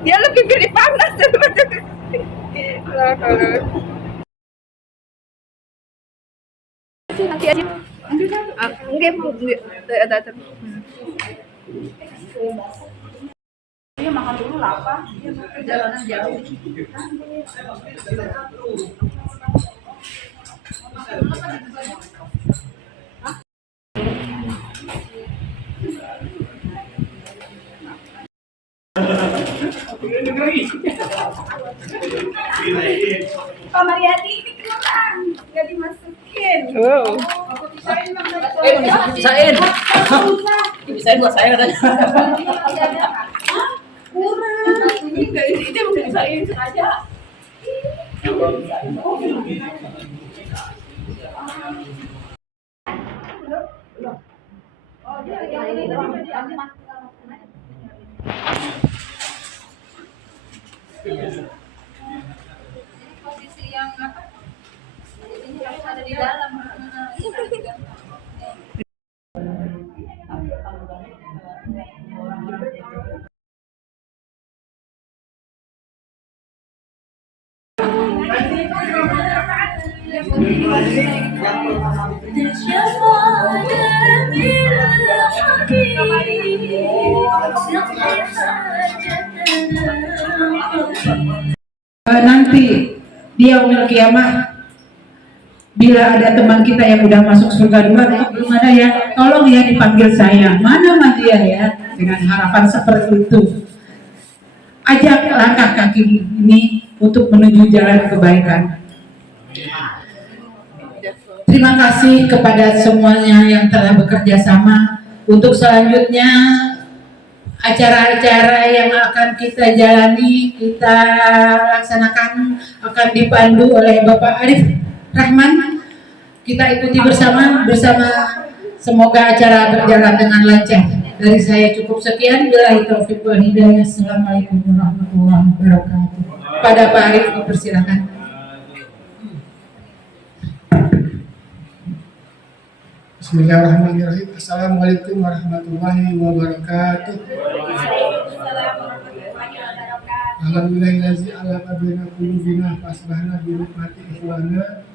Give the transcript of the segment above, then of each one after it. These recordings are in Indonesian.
Dia lebih pilih panas daripada nanti aja. Enggak mau ada. Dia makan dulu lapar, perjalanan jauh. Pak Mariati ini kurang, nggak dimasukin. Wow. Dipisahin. Dipisahin buat saya katanya. Kurang. Ini mau dipisahin sengaja. Posisi yang apa? Yang ada di dalam. Nanti di yaumil kiamah bila ada teman kita yang udah masuk surga duluan, belum ada ya, tolong ya dipanggil saya, mana dia ya, dengan harapan seperti itu. Ajak langkah kaki ini untuk menuju jalan kebaikan. Terima kasih kepada semuanya yang telah bekerja sama. Untuk selanjutnya acara-acara yang akan kita jalani, kita laksanakan akan dipandu oleh Bapak Arif Rahman. Kita ikuti bersama. Semoga acara berjalan dengan lancar. Dari saya cukup sekian. Billahi taufiq wal hidayah. Assalamualaikum warahmatullahi wabarakatuh. Pada Pak Arif dipersilakan. Bismillahirrahmanirrahim. Assalamualaikum warahmatullahi wabarakatuh. Alhamdulillahillazi ala kabina qulubina fasbahna bi nikmati ikhwana.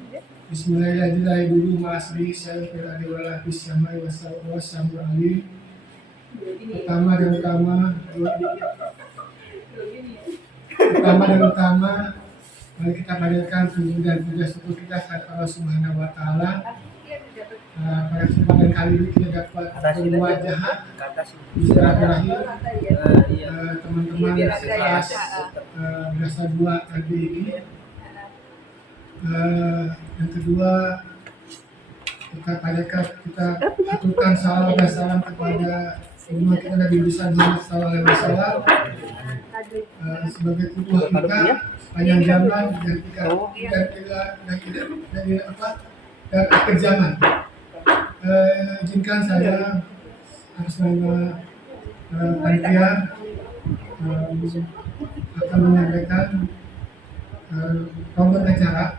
Bismillahirrahmanirrahim. Dulu ma'asri saya berada wala bis samai wassalamu alim. Pertama dan utama mari kita hadirkan puji dan puja syukur kita kepada Allah Subhanahu wa taala. Pada kesempatan kali ini kita dapat bermuajahah bersilaturahmi teman-teman sekelas Madrasah 2 tadi ini. Yang kedua, kita aturkan salam dan salam kepada semua kita Nabi besar Muhammad sallallahu alaihi wasallam sebagai qudwah kita sepanjang zaman dan akhir zaman. Izinkan saya atas nama panitia akan menyampaikan rangkaian acara.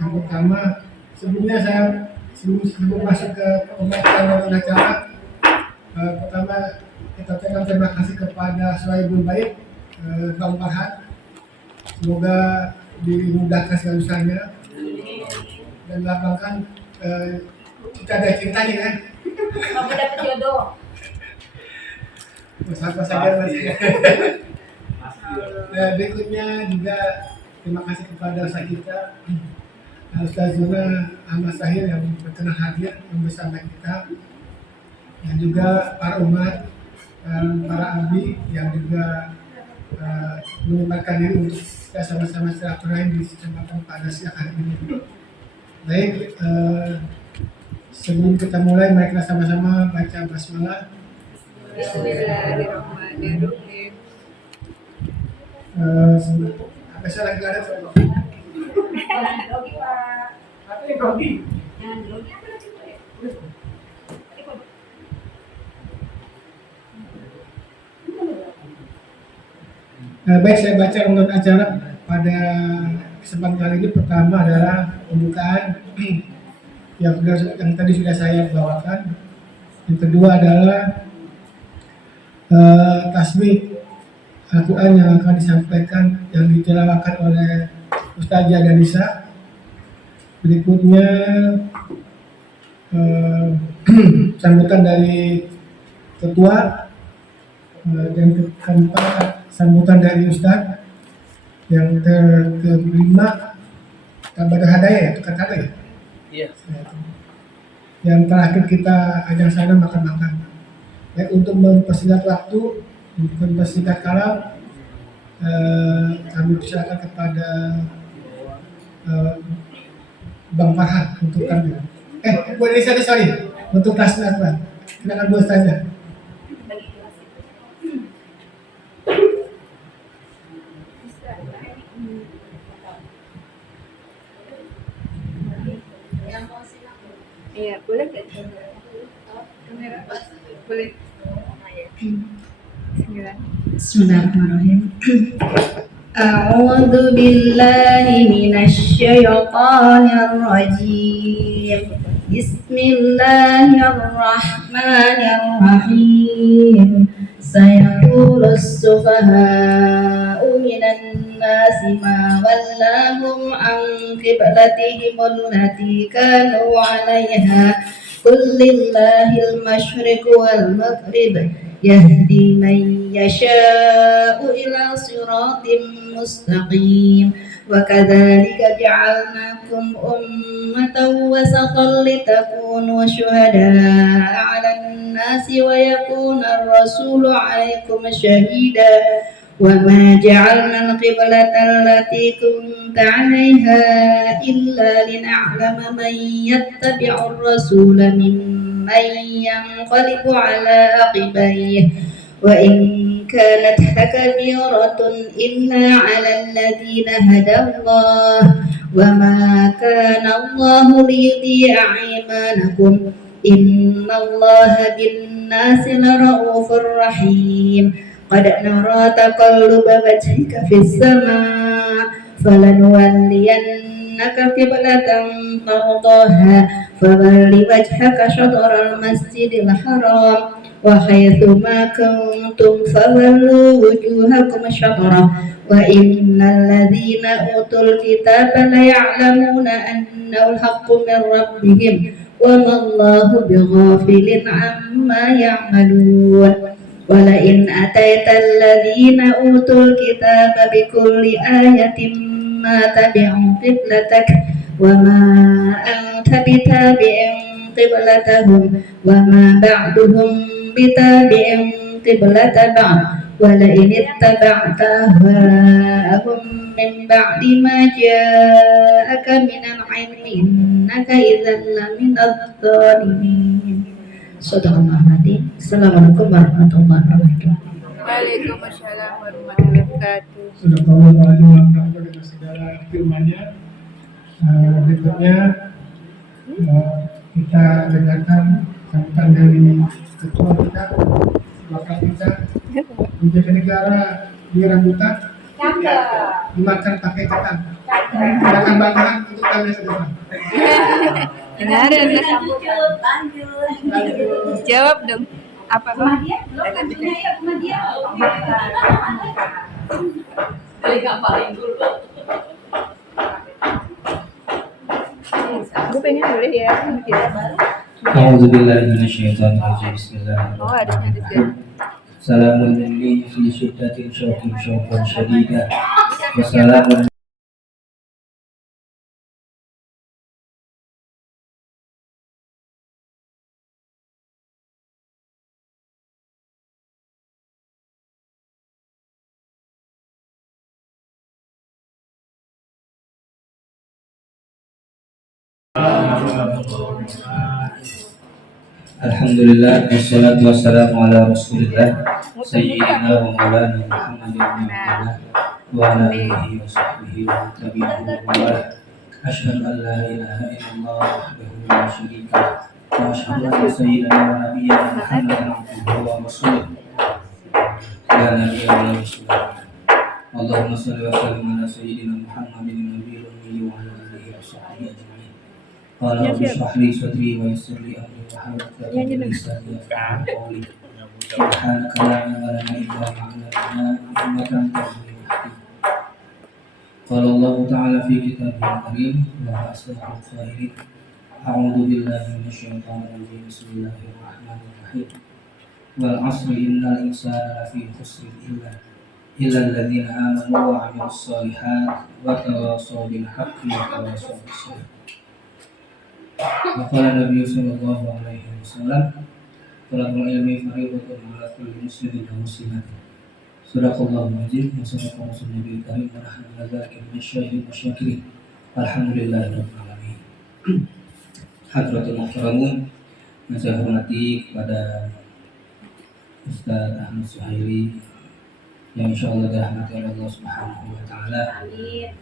Yang pertama, sebelumnya saya sebelum masuk ke pembahasan acara, pertama kita ucapkan terima kasih kepada Sohaibul Baik, Bang Farhan. Semoga dimudahkan segala usahanya dan lapangkan kita ada ceritanya kan. Kamu dapat jodoh. Apa saja mas. Nah, berikutnya juga terima kasih kepada Ustaz kita Ustaz Zuna Ahmad Sahir yang berkenan hadir bersama kita, dan juga para umat dan para abdi yang juga menyempatkan diri untuk kita sama-sama silaturahim di kesempatan pada siang hari ini. Baik, sebelum kita mulai, mari kita sama-sama baca basmalah. Bismillahirrahmanirrahim. Apa saya lagi ada? Grogi Pak. Apa yang grogi? Yang grogi apa lagi Pak ya? Baik, saya baca undangan acara pada kesempatan kali ini pertama adalah pembukaan yang tadi sudah saya bawakan. Yang kedua adalah tasbih Al-Quran yang akan disampaikan, yang ditelawakan oleh Ustazah Danisa. Berikutnya sambutan dari ketua, dan keempat sambutan dari Ustaz. Yang kelima tabadah hadaya ya, tukar kata ya. Iya. Yang terakhir kita ajak sana makan-makan. Ya, untuk mempersingkat waktu, untuk mempersingkat kalam, kami persilakan kepada Bang Farhan untuk kami. Boleh sorry untuk tasbih apa? Silakan buat saja. Iya, boleh nggak? Kamera, boleh. Bismillah. Bismillahirrahmanirrahim. أعوذ بالله من الشيطان الرجيم بسم الله الرحمن الرحيم سيقول السفهاء من الناس ما ولاهم عن قبلتهم التي كانوا عليها قل لله المشرق والمغرب يهدي من يشاء إلى صراط مستقيم وكذلك جعلناكم أمة وسطا لتكونوا شهداء على الناس ويكون الرسول عليكم شهيدا وما جعلنا القبلة التي كنت عليها إلا لنعلم من يتبع الرسول ممن ينقلب على عقبيه وإن كانت لكبيرة إلا على الذين هدى الله وما كان الله ليضيع إيمانكم إن الله بالناس لرؤوف رحيم قد نرى تقلب وجهك في السماء فلنولينك قبلة ترضاها فول وجهك شطر المسجد الحرام وحيث ما كنتم فولوا وجوهكم شطره وإن الذين أوتوا الكتاب ليعلمون أنه الحق من ربهم وما الله بغافل عما يعملون ولئن أتيت الذين أوتوا الكتاب بكل آية ما تبعوا قبلتك وما أنت بتابع قبلتهم وما بعدهم بتابع قبلة بعض ولئن اتبعت أهواءهم من بعد ما جاءك من العلم إنك إذا لمن الظالمين. Sadaqallahul-Azim. Assalamualaikum warahmatullahi wabarakatuh. Waalaikumsalam warahmatullahi wabarakatuh. Sudah kamu dengan segala firman-Nya. Berikutnya kita dengarkan sambutan dari ketua kita, wakil kita, menjaga negara di rambutan, dimakan pakai ketan. Silakan bantuan untuk kami semua. Ini ada jawab dong. Apa Bang? Gue pengen boleh ya. A'udzubillahi minasyaitonirrajim. Bismillahirrahmanirrahim. Oh, ada sedikit. Salamun li fi syiddatin syauqin syauqan syadida. Wassalamun Alhamdulillah wassalatu wassalamu ala Rasulillah sayyidina wa maulana Muhammadin wa ala alihi wa sahbihi wa tabi'in wa wala. Asyhadu an la ilaha illallah wahdahu la syarika lah wa asyhadu anna sayyidina wa nabiyyana Muhammadan abduhu wa rasuluh la nabiyya wa la rasul. Allahumma shalli wa sallim ala sayyidina Muhammadin nabiyil آله وصحبه أجمعين. قال رب اشرح لي صدري ويسر لي أمري واحلل عقدة من لساني يفقهوا قولي. سبحانك لا علم لنا إلا ما علمتنا إنك أنت العليم الحكيم. قال الله تعالى في كتابه الكريم وهو أصدق القائلين أعوذ بالله من الشيطان الرجيم بسم الله الرحمن الرحيم والعصر إن الإنسان لفي خسر إلا الذين آمنوا وعملوا الصالحات وتواصوا بالحق وتواصوا بالصبر. وقال النبي صلى الله عليه وسلم طلب العلم فريضة على كل مسلم ومسلمة. Sadaqallahul azim wa sadaqa rasulul karim wa nahnu ala dzalika minasyahidin wasyakirin. Alhamdulillahirabbil alamin. Hadratul muhtaramun, yang saya hormati kepada Ustaz Ahmad Suhaili yang insyaallah dirahmati oleh Allah Subhanahu wa taala.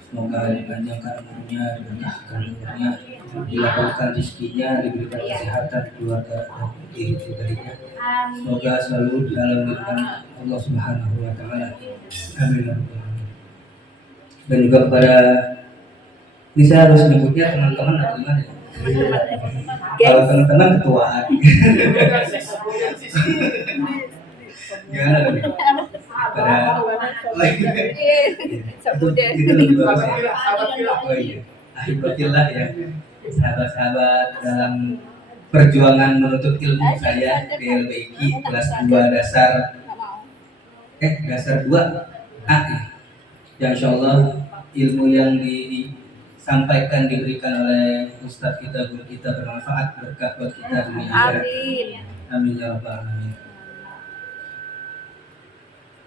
Semoga dipanjangkan umurnya, dimudahkan umurnya, dilapangkan rezekinya, diberikan kesehatan keluarga dan diri pribadinya. Semoga selalu dalam lindungan Allah Subhanahu wa taala. Amin. Dan juga kepada ini saya harus menyebutnya teman-teman atau gimana ya? Kalau teman-teman ketuaan. Gimana tadi? Itu lebih bagus ya. Oh iya, ahibatillah ya, sahabat-sahabat dalam perjuangan menuntut ilmu saya di LBIK kelas 2 dasar 2 A ya, insyaallah ilmu yang disampaikan diberikan oleh Ustadz kita, guru kita bermanfaat, berkah buat kita dunia akhirat. Amin ya rabbal alamin.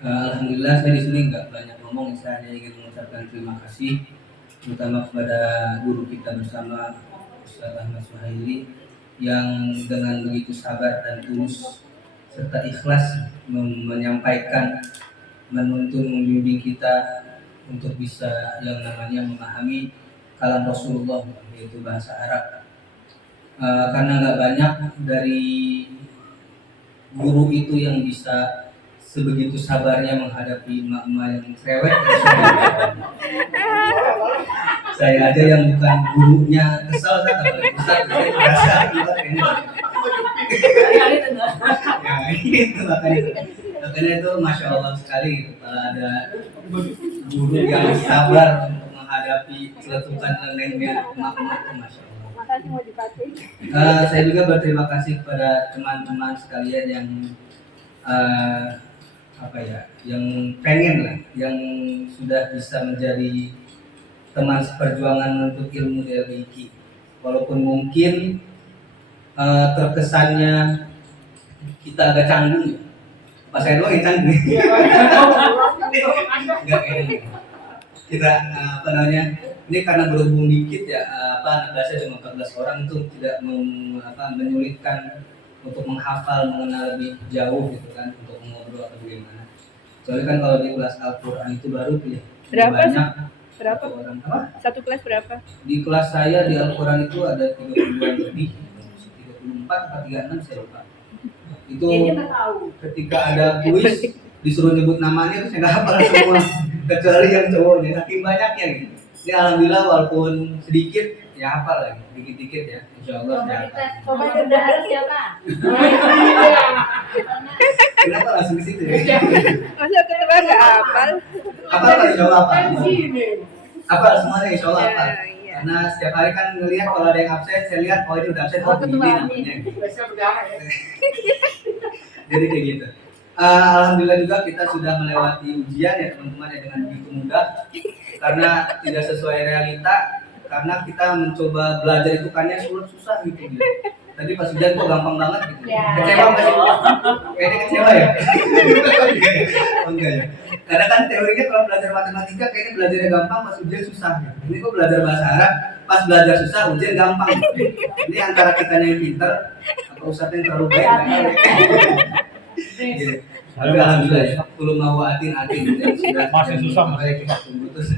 Alhamdulillah saya di sini nggak banyak ngomong, saya hanya ingin mengucapkan terima kasih terutama kepada guru kita bersama Ustaz Ahmad Suhaili yang dengan begitu sabar dan tulus serta ikhlas menyampaikan, menuntun, membimbing kita untuk bisa yang namanya memahami kalam Rasulullah, yaitu bahasa Arab. Karena nggak banyak dari guru itu yang bisa sebegitu sabarnya menghadapi emak-emak yang cerewet. Saya aja yang bukan gurunya kesal, saya merasa ini. Ya makanya itu masya Allah sekali kalau ada guru yang sabar untuk menghadapi celetukan lengannya emak-emak itu, masya Allah. Saya juga berterima kasih kepada teman-teman sekalian yang yang pengen lah, yang sudah bisa menjadi teman seperjuangan menuntut ilmu di LBIK. Walaupun mungkin terkesannya kita agak canggung ya. Pas saya doang yang canggung. Enggak kayaknya. Kita ini karena berhubung dikit ya, anak kelasnya cuma 14 orang itu tidak menyulitkan untuk menghafal, mengenal lebih jauh gitu kan, untuk ngobrol atau bagaimana. Soalnya kan kalau di kelas Al-Quran itu baru tuh ya, banyak. Berapa? Orang. Satu kelas berapa? Di kelas saya di Al-Quran itu ada 30-an lebih, 34 atau 36 saya lupa. Itu ketika ada kuis disuruh nyebut namanya saya nggak hafal semua, kecuali yang cowoknya, saking banyaknya gitu. Ini alhamdulillah walaupun sedikit ya hafal lagi, dikit-dikit ya, insyaallah ya. Coba udah siapa? Kenapa langsung ke situ ya? Masa ketua nggak hafal? Apa insyaallah apa? Apa semuanya insyaallah apa? Iya. Karena setiap hari kan ngelihat kalau ada yang absen, saya lihat oh ini udah absen, oh begini namanya. Jadi kayak gitu. Alhamdulillah juga kita sudah melewati ujian ya teman-teman ya dengan begitu mudah, karena tidak sesuai realita, karena kita mencoba belajar itu kan susah gitu. Tadi pas ujian kok gampang banget gitu. Kecewa nggak sih? Kayaknya kecewa ya? Oh enggak ya? Karena kan teorinya kalau belajar matematika kayaknya belajarnya gampang, pas ujian susah. Ini kok belajar bahasa Arab, pas belajar susah, ujian gampang. Ini antara kitanya yang pinter, atau ustadznya yang terlalu baik. Gitu. Tapi alhamdulillah ya, belum mau atin sudah masih susah masih putus.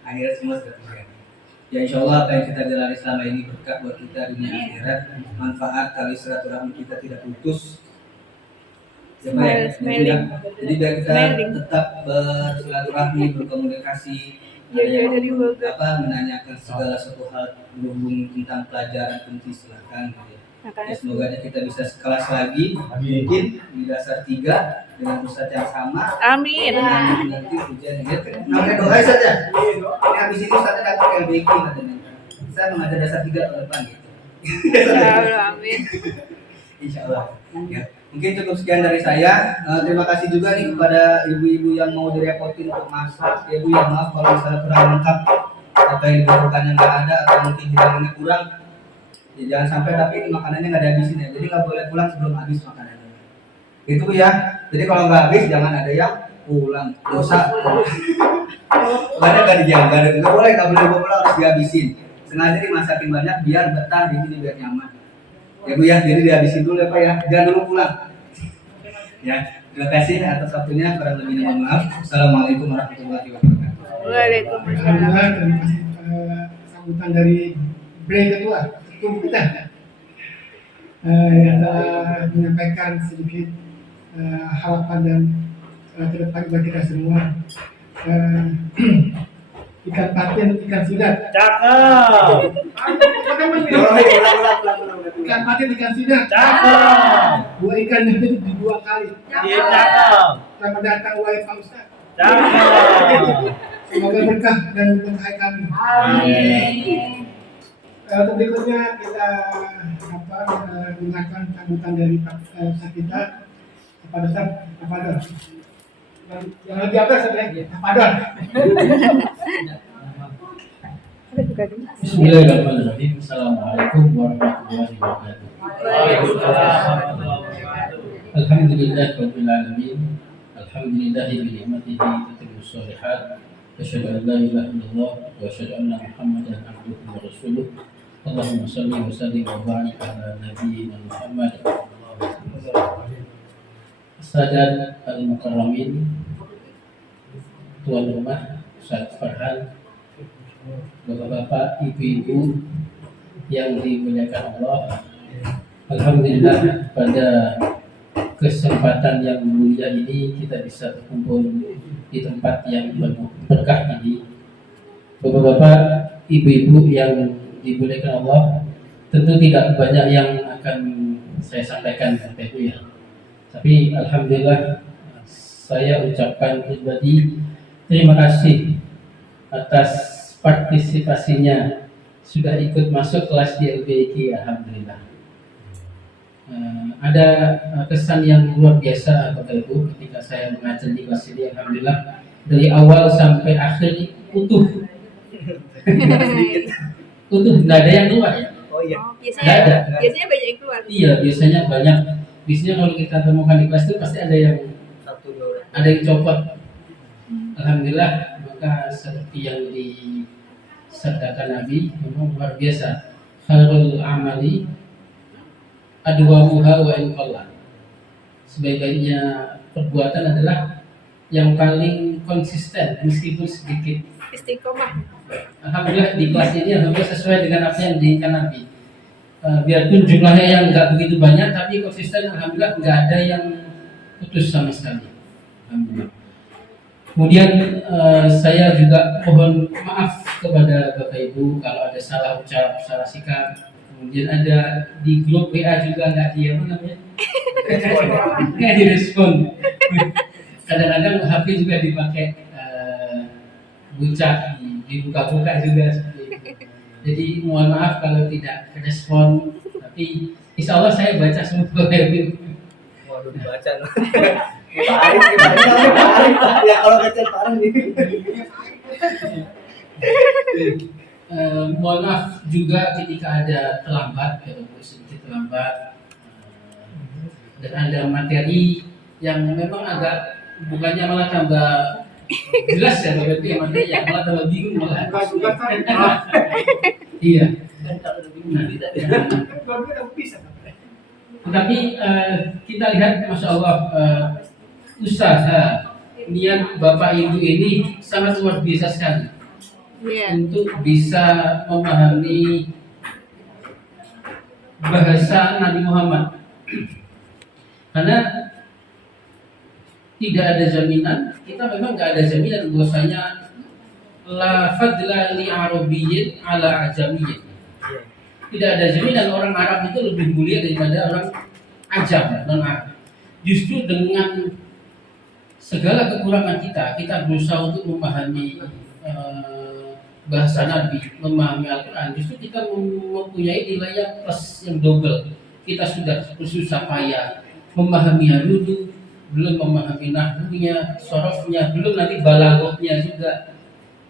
Akhirnya semua sudah terjadi. Ya insyaallah apa yang kita jalani selama ini berkah buat kita dunia akhirat, manfaat tali silaturahmi kita tidak putus. Ya, baik. Smiling. Jadi biar kita Smiling. tetap bersilaturahmi, berkomunikasi, Iya, ada yang dari Bogor. menanyakan segala sesuatu hal berhubung tentang pelajaran kunci silahkan. Gitu ya. Makanya Semoga kita bisa sekelas lagi, mungkin di dasar 3 dengan ustadz yang sama. amin. Nanti ujian gitu. Namanya doa saja. Ini habis ini ustadznya datang ke LBK katanya. Saya mengajar dasar 3 tahun depan gitu. Ya, amin. Insya Allah. Ya. Mungkin cukup sekian dari saya. Terima kasih juga nih kepada ibu-ibu yang mau direpotin untuk masak. Ya Bu, ya maaf kalau misalnya kurang lengkap atau yang dibutuhkannya nggak ada atau mungkin hidangannya kurang. Ya, jangan sampai tapi ini makanannya nggak dihabisin ya. Jadi nggak boleh pulang sebelum habis makanannya. Itu ya. Jadi kalau nggak habis jangan ada yang pulang. Dosa. Makanya nggak dijaga. Nggak boleh dibawa pulang, harus dihabisin. Sengaja dimasakin banyak biar betah di sini biar nyaman. Ya Bu ya, jadi dihabisin dulu ya Pak ya. Jangan dulu pulang. Ya, terima kasih atas waktunya. Kurang lebihnya mohon maaf. Assalamualaikum warahmatullahi wabarakatuh. Waalaikumsalam. Alhamdulillah, terima kasih sambutan dari Bre Ketua kita yang telah menyampaikan sedikit harapan dan ke depan buat kita semua. Ikan patin, ikan sidap. Cakep. Ikan patin, ikan sidap. Cakep. Dua ikan yang hidup di 2 kali. Iya, cakep. Selamat datang wahai Pak Ustaz. Cakep. Semoga berkah dan memberkahi kami. Untuk berikutnya kita dengarkan sambutan dari Pak Ustaz kita kepada Ustaz Tafaddol. Yang lebih atas adalah Tafaddol. Bismillahirrahmanirrahim. Assalamualaikum warahmatullahi wabarakatuh. Alhamdulillahirabbil alamin. Alhamdulillahi bi ni'matihi tatimmus shalihat. Asyhadu an la ilaha illallah wa asyhadu anna Muhammadan abduhu wa rasuluh. Allahumma shalli wa sallim wa barik ala nabiyyina Muhammad. Sadat al-mukarramin, tuan rumah Ustaz Farhan, bapak-bapak, ibu-ibu yang dimuliakan Allah. Alhamdulillah pada kesempatan yang mulia ini kita bisa berkumpul di tempat yang penuh berkah ini. Bapak-bapak, ibu-ibu yang dimuliakan Allah, tentu tidak banyak yang akan saya sampaikan Bapak Ibu ya. Tapi alhamdulillah saya ucapkan pribadi terima kasih atas partisipasinya sudah ikut masuk kelas di LBIK, alhamdulillah. Ada kesan yang luar biasa Bapak Ibu ketika saya mengajar di kelas ini, alhamdulillah dari awal sampai akhir utuh. Utuh, tidak ada yang keluar ya. Oh iya. Biasanya banyak yang keluar. Iya, biasanya banyak. Biasanya kalau kita temukan di kelas itu pasti ada yang copot. Alhamdulillah, maka seperti yang disabdakan Nabi, memang luar biasa. Khairul amali adwamuha wa in qalla. Sebaik-baiknya perbuatan adalah yang paling konsisten meskipun sedikit. Istiqomah. Alhamdulillah di kelas ini alhamdulillah sesuai dengan apa yang diinginkan Nabi. Biarpun jumlahnya yang nggak begitu banyak, tapi konsisten alhamdulillah nggak ada yang putus sama sekali. Alhamdulillah. Kemudian saya juga mohon maaf kepada Bapak Ibu kalau ada salah ucap, salah sikap. Kemudian ada di grup WA juga nggak direspon. Kadang-kadang HP juga dipakai bucah, dibuka-buka juga seperti itu. Jadi mohon maaf kalau tidak respon, tapi insya Allah saya baca semua Bapak Ibu. Waduh, dibaca loh. Pak Arif gimana? Pak Arif ya kalau ngechat Pak Arif nih. Mohon maaf juga ketika ada terlambat, sedikit terlambat, dan ada materi yang memang agak bukannya malah tambah jelas ya Bapak Ibu, materi yang malah tambah bingung malah. Iya. Tapi kita lihat, masya Allah, usaha niat Bapak Ibu ini sangat luar biasa sekali untuk bisa memahami bahasa Nabi Muhammad. Karena tidak ada jaminan, kita memang nggak ada jaminan bahwasanya la fadla li arabiyyin ala ajamiyyin. Tidak ada jaminan orang Arab itu lebih mulia daripada orang ajam, non Arab. Justru dengan segala kekurangan kita berusaha untuk memahami bahasa Nabi, memahami Al-Quran. Justru kita mempunyai nilai yang plus, yang double. Kita sudah bersusah payah memahami dulu, belum memahami nahwunya, sorofnya, belum nanti balaghahnya juga.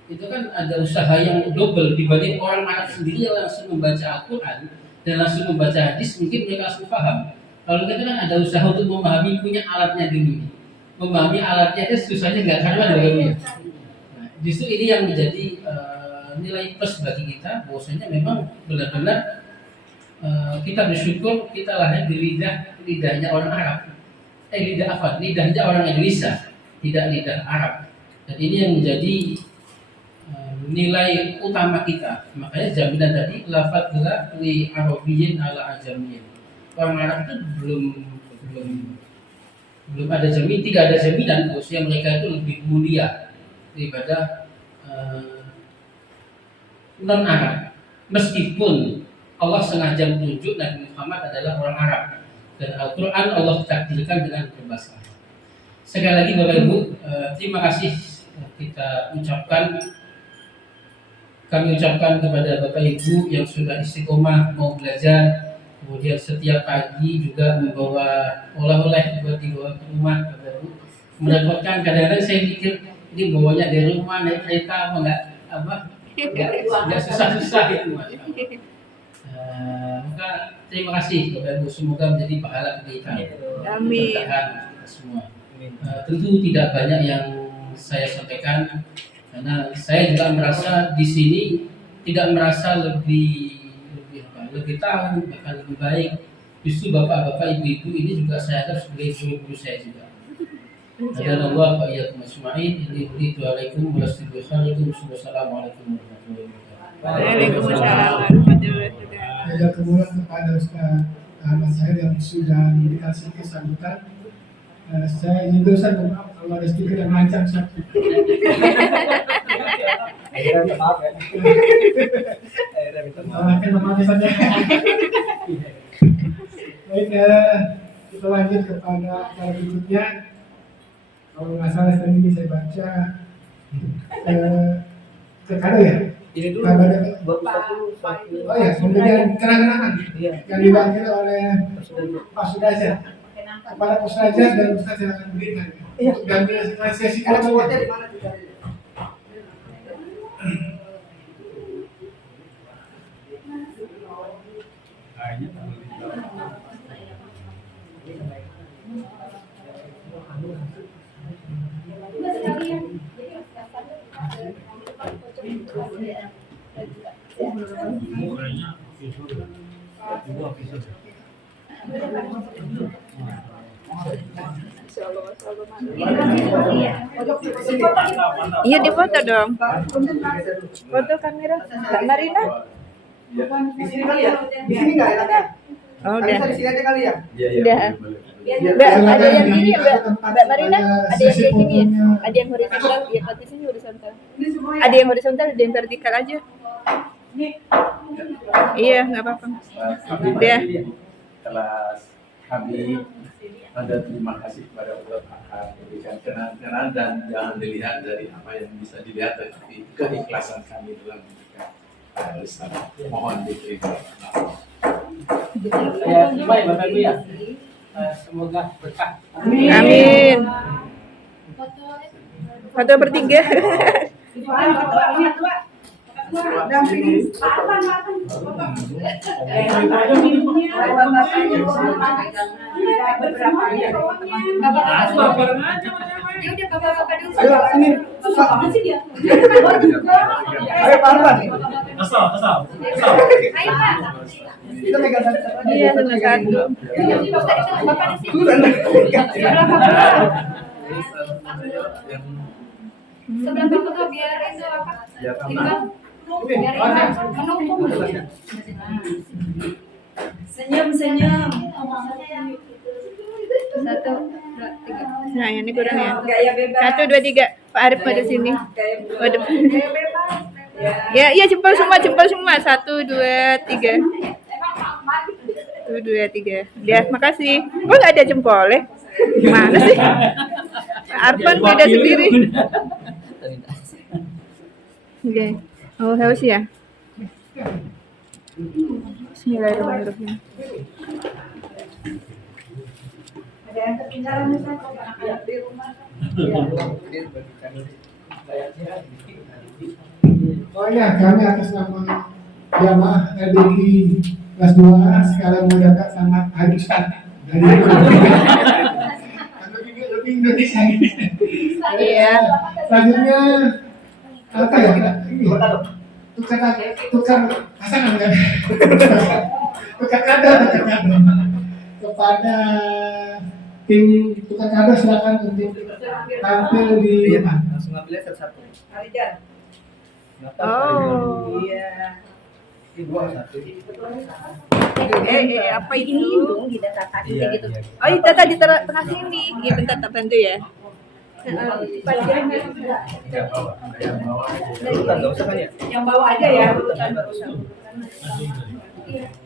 Itu kan ada usaha yang double dibanding orang Arab sendiri yang langsung membaca Al-Quran dan langsung membaca hadis, mungkin mereka langsung paham. Kalau kita kan ada usaha untuk memahami, punya alatnya dulu. Memahami alatnya itu susahnya nggak karuan ya. Nah, justru ini yang menjadi nilai plus bagi kita, bahwasanya memang benar-benar kita bersyukur kita lahir di lidahnya orang Arab. Lidahnya orang Indonesia, tidak lidah Arab. Dan ini yang menjadi nilai utama kita. Makanya jaminan tadi lafadz li arabiyyin ala ajamiyyin. Orang Arab itu belum ada jaminan, tidak ada jaminan bahwasanya mereka itu lebih mulia daripada non Arab. Meskipun Allah sengaja menunjuk Nabi Muhammad adalah orang Arab dan Al-Quran Allah takdirkan dengan berbahasa Arab. Sekali lagi Bapak Ibu, terima kasih kami ucapkan kepada Bapak Ibu yang sudah istiqomah mau belajar, kemudian setiap pagi juga membawa oleh-oleh buat dibawa ke rumah Bapak Ibu. Merepotkan, kadang-kadang saya pikir ini bawanya dari rumah naik kereta nggak susah-susah itu. Maka terima kasih Bapak Ibu, semoga menjadi pahala kebaikan. Amin. Bertahan kita semua. Tentu tidak banyak yang saya sampaikan karena saya juga merasa di sini tidak merasa lebih tahu, bahkan lebih baik. Justru bapak-bapak, ibu-ibu ini juga saya anggap sebagai guru-guru saya juga. Allah wa iyyakum ajma'in. Inni waalaikum warahmatullahi wabarakatuh. Wassalamualaikum warahmatullahi wabarakatuh. Waalaikumsalam warahmatullahi wabarakatuh. Ada kemuliaan kepada Ustaz Ahmad Sahir yang sudah dikasih kesambutan. Saya ingin Ustaz kalau ada sedikit yang lancar Ustaz. Maaf ya. Maafkan namanya saja. Baik, kita lanjut kepada acara berikutnya. Kalau nggak salah tadi ini saya baca ke kado ya. Ini dulu buat Oh ya, pemberian kenang-kenangan yang diwakili oleh Pak Sudrajat. Kepada Pak Sudrajat dan Ustaz yang akan berikan. Dan sesi kedua. Iya, di foto dong. Foto kamera. Mbak Marina. Di sini kali ya? Di sini nggak enaknya? Oh, udah. Di sini aja kali ya? Udah. Mbak, ada yang gini ya, Mbak Marina? Ada yang kayak gini ya? Ada yang horizontal, ya di sini horizontal. Ada yang horizontal, ada yang vertikal aja. Iya, nggak apa-apa. Udah. Kelas kami ada terima kasih kepada Allah akan memberikan kenal-kenal dan jangan dilihat dari apa yang bisa dilihat, tetapi keikhlasan kami dalam memberikan risalah. Mohon diterima. Saya terima ya Bapak Ibu ya. Semoga berkah. Amin. Foto bertiga. Ayo sini. Ayo Pak Arman. Asal. Kita megang satu. Iya, satu. Sebelah Bapak biar itu apa? Senyum. Satu. Nah, ini kurang ya. Gaya bebas. 1, 2, 3. Pak Arif pada sini. Gaya Oh, depan. Gaya bebas. Ya, iya jempol semua. 1, 2, 3. 1, 2, 3. Ya, makasih. Kok nggak ada jempol ya? Gimana sih? Arfan beda sendiri. Oke. Oh, haus ya? Bismillahirrahmanirrahim. Ada yang ketinggalan misalnya anak-anak di rumah. Oh ya, kami atas nama jamaah LDI kelas 2A sekalian mengucapkan selamat Hari Ustaz dari lebih Indonesia ini. Iya. Selanjutnya apa ya? Tukar pasangan kan? Tukar kado kepada tim tukar kado silakan untuk tampil di Langsung ambilnya satu-satu. Arijan. Oh. Iya. Apa ini? Dong di data tadi gitu. Oh, itu tadi tengah sini. Iya, bentar tak bantu ya. Yang bawa aja ya.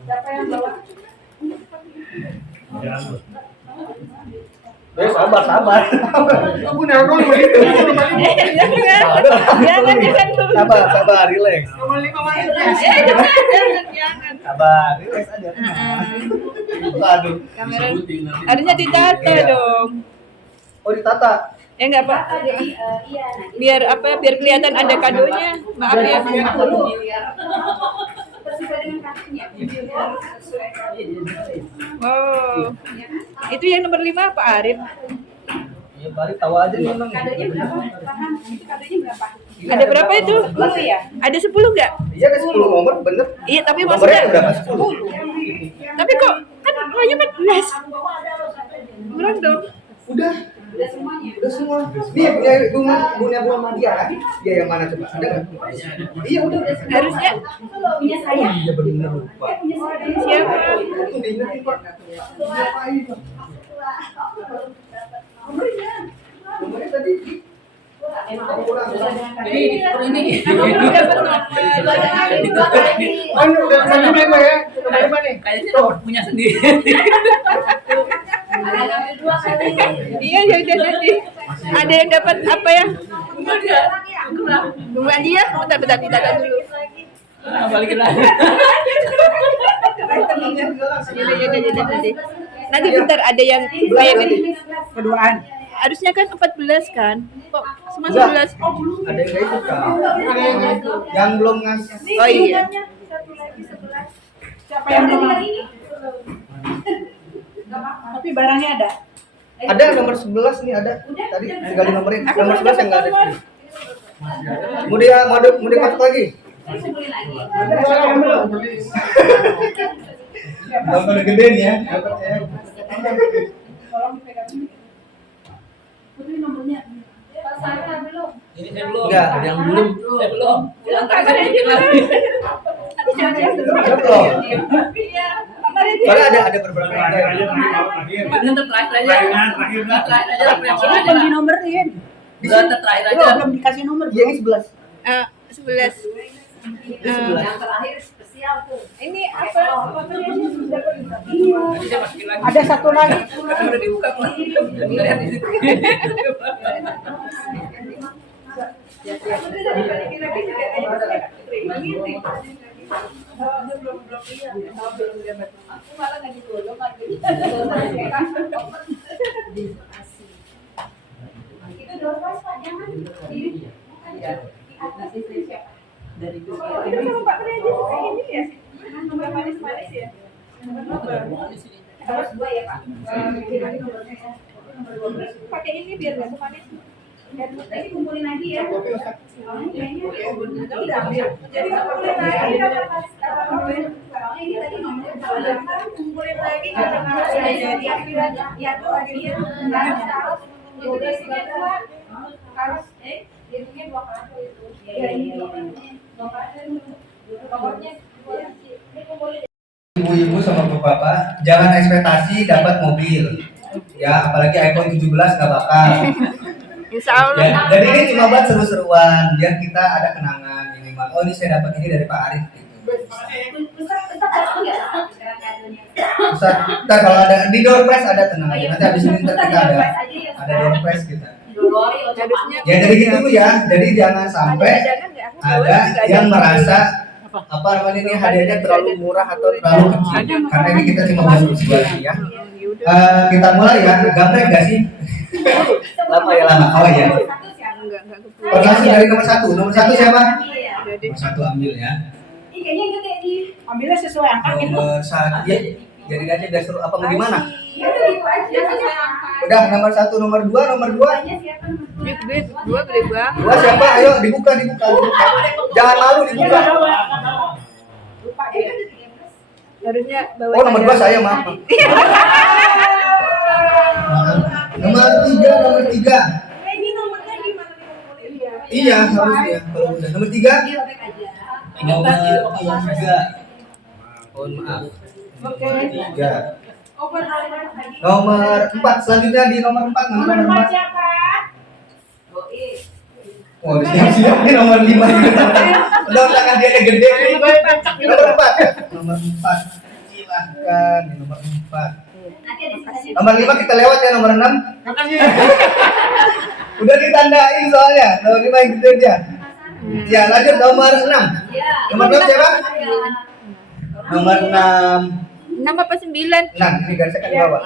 Siapa yang bawa? Sabar. Aku nangol begitu. Jangan. Sabar, relax. Jangan. Sabar, relax aja. Aduh. Kamera harusnya ditata dong. Oh, ditata. Ya enggak apa. Biar apa? Biar kelihatan ada kadonya. Maaf ya. Sesuai dengan kakinya. Oh. Itu yang nomor 5 Pak Arif. Ya, balik tahu aja nih emang. Kadonya berapa? Paham? Itu kadonya berapa? Ada berapa itu? 10 ya? Ada 10 enggak? Iya, ada 10 nomor, bener. Iya, tapi Nomornya maksudnya berapa? 10. tapi kok kan banyak 14. Kurang dong. Udah semuanya. Udah semua. Nih punya bunga Madia kan? Dia yang mana coba? Ada nggak? Iya udah. Harusnya Punya saya. Iya benar lupa. siapa? Itu diingetin Pak. Ngapain Pak? Nomornya tadi. Punya sendiri. Iya, ya udah nanti. Ada yang dapat apa ya? Bunga dia? Bentar kita dulu. Balikin lagi. Nanti. Nanti bentar ada yang lain. Keduaan. Harusnya kan 14 kan? Kok cuma Enggak. 11? Ada yang nggak ikut Kak. Yang belum ngasih. Oh iya. Siapa yang belum? Tapi barangnya ada. Ada yang nomor 11 nih ada. Tadi tinggal di nomorin. Nomor 11 yang nggak ada. Mau dimasuk lagi? Nomor gede nih ya. Dapatnya. Tolong dipegang. Putri nomornya. Saya belum. Ini saya belum. Enggak. Yang belum. Saya belum. Tadi saya bikin lagi. Belum. Soalnya ada beberapa yang ada. Bentar terakhir aja. Terakhir aja. Ini belum dinomorin. Terakhir aja. Belum dikasih nomor. Iya ini 11. 11. Yang terakhir spesial tuh. Ini apa? Saya masukin lagi. Ada satu lagi. Udah dibuka kok. Lihat di situ. Aku malah nggak digolong lagi. Itu doorpas Pak, jangan. Nasi siapa? Dari itu. Itu sama Pak Tri aja kayak gini ya? Nomor manis-manis ya? Harus 2 ya Pak. Pakai ini biar nggak manis. Tadi kumpulin lagi ya. Udah, jadi kumpulin lagi. Ini tadi nomornya kumpulin lagi. Ya tuh lagi. Udah sini 2. Harus hitungnya 2 kali itu. Ya ini 2 kali. Pokoknya Ibu-ibu sama bapak-bapak jangan ekspektasi dapat mobil. Ya, apalagi iPhone 17 nggak bakal. Insya Allah. Ya, jadi ini cuma buat seru-seruan, biar kita ada kenangan minimal. Oh, ini saya dapat ini dari Pak Arif gitu. Ustaz, ntar kalau ada di door prize ada, tenang aja. Nanti habis ini ntar kita ada door prize kita. Harusnya Ya jadi gitu Bu ya. Jadi jangan sampai ada yang merasa apa namanya ini hadiahnya terlalu murah atau terlalu kecil. Karena ini kita cuma bahas lagi ya. Kita mulai ya. Gambar nggak sih? Lama ya lama. Oh ya. enggak kepulauan. Pertanyaan dari nomor 1. Nomor 1 siapa? Nomor 1 ambil ya. Ambilnya sesuai angka gitu. Nomor 1 ya. Jadi aja udah suruh apa mau gimana? Iya gitu aja sesuai angka. Udah nomor 1, nomor 2, nomor 2. Big, dua gede banget. 2 siapa? Ayo dibuka. Jangan malu dibuka. Lupa dia. Harusnya bawa. Oh nomor 2 saya maaf. Nomor 3. Ini nomornya gimana nih? Iya harusnya. Kalau udah nomor 3. Nomor 3. Mohon maaf. Oke. 3. Nomor 4 selanjutnya di nomor 4 nomor 4 siapa? Oh siap ini nomor 5 udah tangan dia gede nih nomor 4 nomor 4 silahkan di nomor 4 nomor 5 kita lewat ya nomor 6 udah ditandain soalnya nomor 5 yang gede dia ya lanjut nomor 6 nomor 6 siapa? Nomor 6 6 apa 9? 6 ini garisnya kan di bawah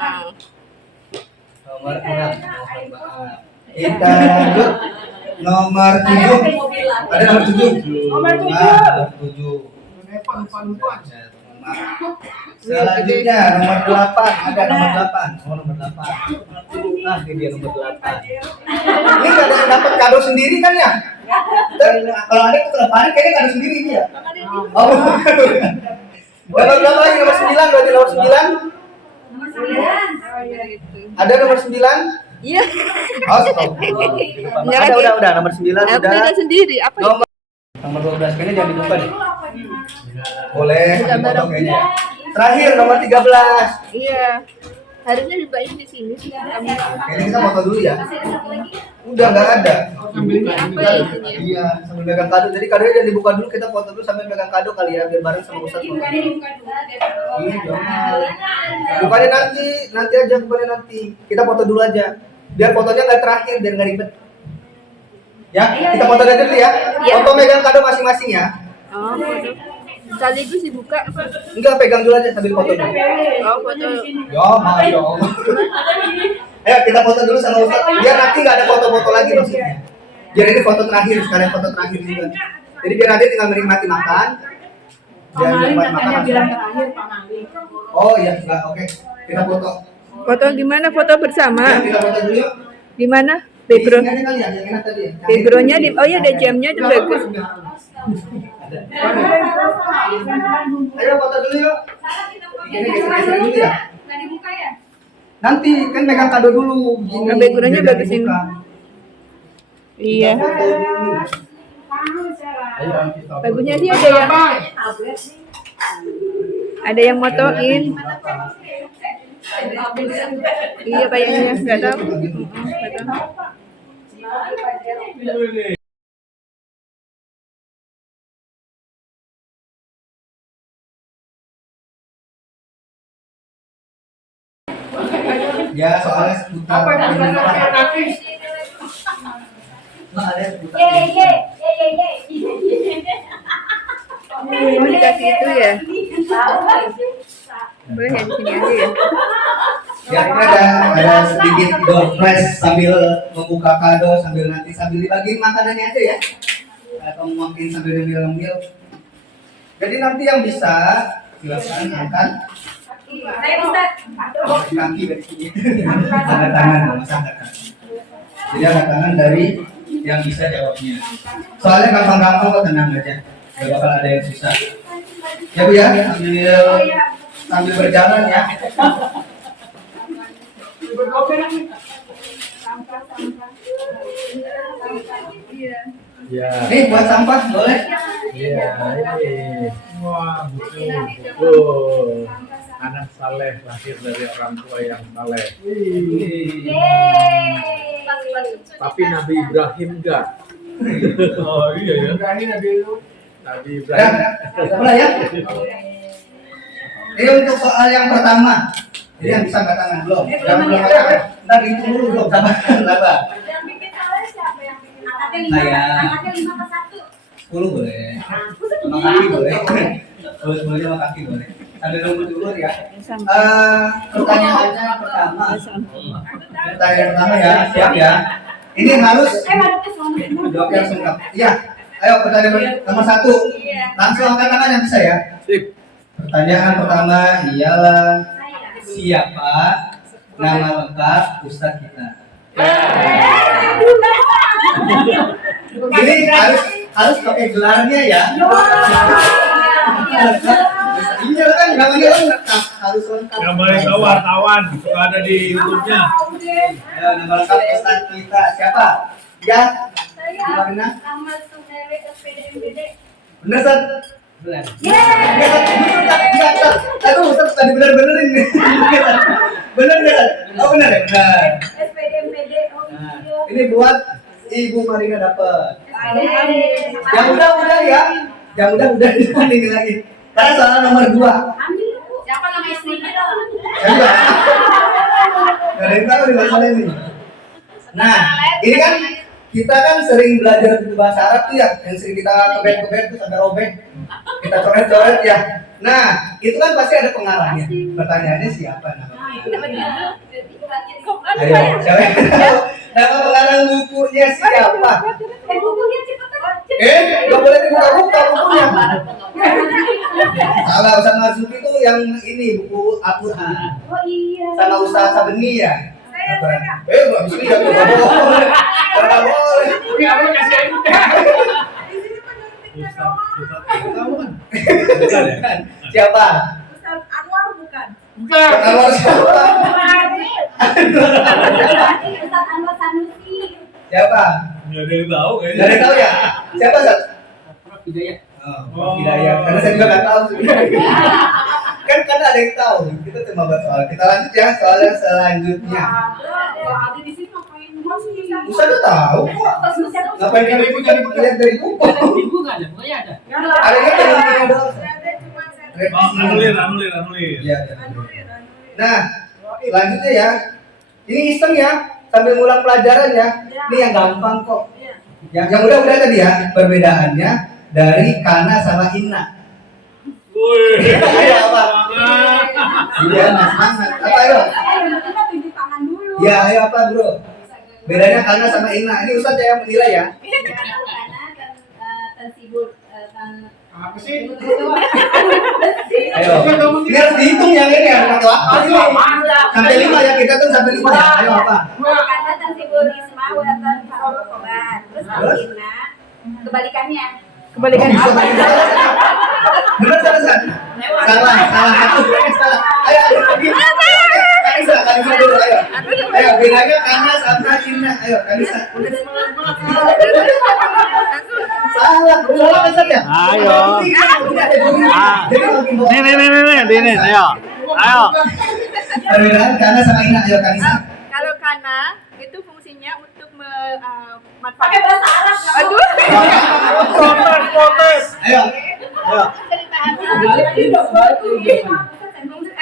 nomor 6 mohon maaf kita lanjut nomor 7 ada nomor 7 Nomor 7. Selanjutnya nomor 8 ada nomor 8 oh nomor 8 nah ini dia nomor 8 ini nggak ada yang dapat kado sendiri kan ya? Kalau ada itu keleparan kayaknya kado sendiri ini ya? Oh nomor berapa lagi? Nomor 9 berarti nomor 9 ada nomor 9 Iya. oh stop ada udah nomor 9 Aku udah beda sendiri. Apa itu? nomor 12 kayaknya jangan dibuka deh boleh foto kayaknya terakhir nomor 13 Iya. Harusnya dibayin di sini sih. kayaknya kita foto dulu ya udah nggak ada Apa ya ini? iya sambil megang kado jadi kadonya jangan dibuka dulu kita foto dulu sambil megang kado kali ya biar bareng sama Ustadz iya jangan bukannya nanti aja bukannya nanti kita foto dulu aja biar fotonya nggak terakhir biar nggak ribet ya kita foto aja dulu ya foto megang kado masing-masing ya Oh, foto. Sekaligus dibuka. enggak pegang dulu aja sambil foto dulu Oh, foto. ya ma ya Allah ayo kita foto dulu sama Ustadz biar nanti nggak ada foto-foto lagi maksudnya biar ini foto terakhir sekalian foto terakhir juga jadi biar nanti tinggal menikmati makan jangan menikmati makan terakhir Pak Mali. oh iya enggak oke kita foto Foto gimana? Foto bersama. ya, kita foto dulu yuk Di mana? di Background. sini aja kali ya yang enak tadi ya Backgroundnya di. Oh iya ada jamnya tuh bagus. ayo foto dulu yuk ini geser dulu ya nanti kan pegang kado dulu gini Nah, backgroundnya biar bagus ini. dibuka. Iya. Kita foto dulu. Bagusnya sih ada yang motoin. Iya kayaknya nggak tahu. Nggak tahu. ya soalnya seputar Nah, ada seputar Oh dikasih itu ya. Boleh ya di sini aja ya. ya ini ada sedikit door prize sambil membuka kado sambil dibagiin makanannya aja ya atau mungkin sambil ngemil-ngemil jadi nanti yang bisa silakan angkat kaki dari sini angkat tangan masa angkat kaki jadi angkat tangan dari yang bisa jawabnya soalnya gampang-gampang kok tenang aja gak bakal ada yang susah ya Bu ya sambil berjalan ya Ya. nih buat sampah boleh Iya. Wah, betul. anak saleh lahir dari orang tua yang saleh. Tapi Nabi Ibrahim enggak. Oh iya ya. Nabi Ibrahim. Mulai ya. Ini untuk soal yang pertama. Jadi yang bisa angkat tangan belum? Yang belum angkat. Ntar dihitung dulu belum sama berapa? Yang bikin salah siapa yang bikin angkatnya Saya. 5 ke 1. 10 boleh. Sama kaki boleh. Boleh sama kaki boleh. Sambil nunggu dulu ya. Pertanyaannya pertama. Pertanyaan pertama ya, siap ya. Ini harus jawab yang singkat. Iya. Ayo pertanyaan nomor 1. Langsung angkat tangan yang bisa ya. Sip. Pertanyaan pertama ialah siapa nama lengkap Ustadz kita? Ini harus pakai gelarnya ya. Iya kan namanya lengkap, harus lengkap. Yang boleh tahu wartawan, suka ada di YouTube-nya. Ayo, nama lengkap Ustadz kita siapa? Ya. Gimana? Ahmad Sumewi SPDMPD. Bener Ustaz? Bener. Aduh Ustaz tadi bener-benerin nih. Bener nggak? Oh bener ya? Bener. SPDMPD. Oh Nah, iya. ini buat Ibu Marina dapat. Yang Yang udah ya. Yang udah ini lagi. Karena soal nomor 2. ambil Bu. Siapa nama istrinya dong? Siapa? Gak ada yang tahu di masalah ini. Nah, ini kan kita kan sering belajar bahasa Arab tuh ya, yang sering kita kebet-kebet tuh sampai robek. Kita coret-coret ya. Nah, itu kan pasti ada pengarangnya. Pertanyaannya siapa namanya? Ayo, siapa? Nama pengarang bukunya siapa? Bukunya cepetan. Gak boleh dibuka-buka bukunya. Salah, Ustaz Marzuki itu yang ini buku Al-Quran. Oh iya. Sama Ustaz Sabeni ya. Saya. Gak bisa ya, gak boleh. Gak boleh. Ini apa kasih ini? Di sini penyuntiknya doang. Bukan. Siapa? Ustaz Anwar bukan? Anwar siapa? Ustaz Anwar Sanusi. Siapa? Nggak ada yang tahu Gak ada kayaknya. yang tahu ya? Siapa Ustaz? Prof Hidayat. Oh, Hidayat. Karena saya juga gak tahu sebenarnya. Kan karena ada yang tahu. Kita cuma bahas soal. Kita lanjut ya soalnya selanjutnya. Ada di sini ngapain masih? Ustaz udah tahu kok. Ngapain kamu ibu cari lihat dari buku? Ibu nggak ada, pokoknya ada. Adanya penyuntiknya doang. Anulir. Iya. Nah, selanjutnya ya. Ini iseng ya, sambil ngulang pelajaran ya. Ini yang gampang kok. Yang udah tadi ya, perbedaannya dari kana sama inna. Ayo apa? Iya, semangat. Apa ayo? Kita tunjuk tangan dulu. Ya, ayo apa bro? Bedanya kana sama inna. Ini Ustaz yang menilai ya. Apa sih? Ayo. Ini harus dihitung yang ini ya, pakai waktu ini. Sampai 5 ya, kita tuh sampai 5 ya. Ayo apa? Karena tansibul isma wa tanfa'ul khobar. Terus inna kebalikannya. Kebalikannya Bisa apa? pakai salah. Bener salah. Salah satu. Salah. Ayo lagi. Kanisa dulu ayo. Ayo bedanya kana sama inna. Ayo Kanisa. Salah Ustaz ya? Ayo. Jadi Nih, ayo. perbedaan kana sama inna. Ayo Kanisa. Kalau kana itu fungsinya untuk Pakai bahasa Arab. Aduh. Protes. Ayo.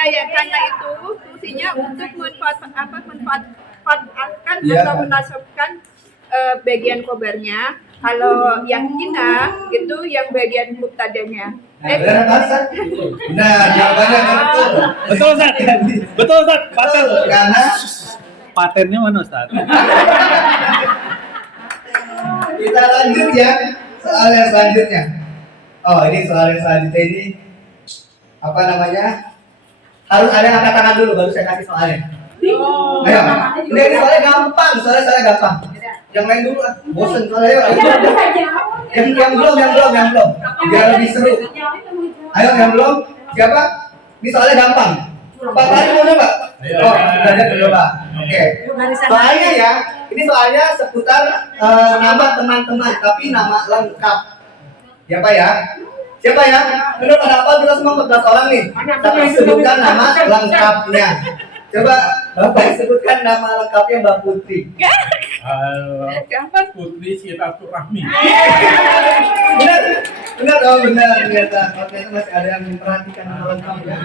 Ya, karena itu fungsinya untuk memanfaatkan Iya. atau menasabkan bagian kobarnya. Kalau yang ina itu yang bagian mubtadanya. Benar apa Ustaz? Nah, jawabannya betul. Betul Ustaz. Paten. Karena Patennya mana Ustaz? kita lanjut ya soal yang selanjutnya. Oh, ini soal yang selanjutnya ini apa namanya? Harus ada yang angkat tangan dulu baru saya kasih soalnya. Ayo. Ini soalnya gampang, soalnya gampang. Yang lain dulu ah. Bosen soalnya. Yang belum. Biar lebih seru. Ayo yang belum. Siapa? Ini soalnya gampang. Pak Tari mau coba? Oh, sudah coba. Oke. Soalnya ya, ini soalnya seputar nama teman-teman, tapi nama lengkap. Ya Pak ya. Siapa ya? Benar pada apa kita semua 14 orang nih. Tapi sebutkan nama lengkapnya. Coba Bapak sebutkan nama lengkapnya Mbak Putri. Gampang. Putri Silaturahmi. Benar, benar, oh benar ternyata. Ternyata masih ada yang memperhatikan nama lengkapnya.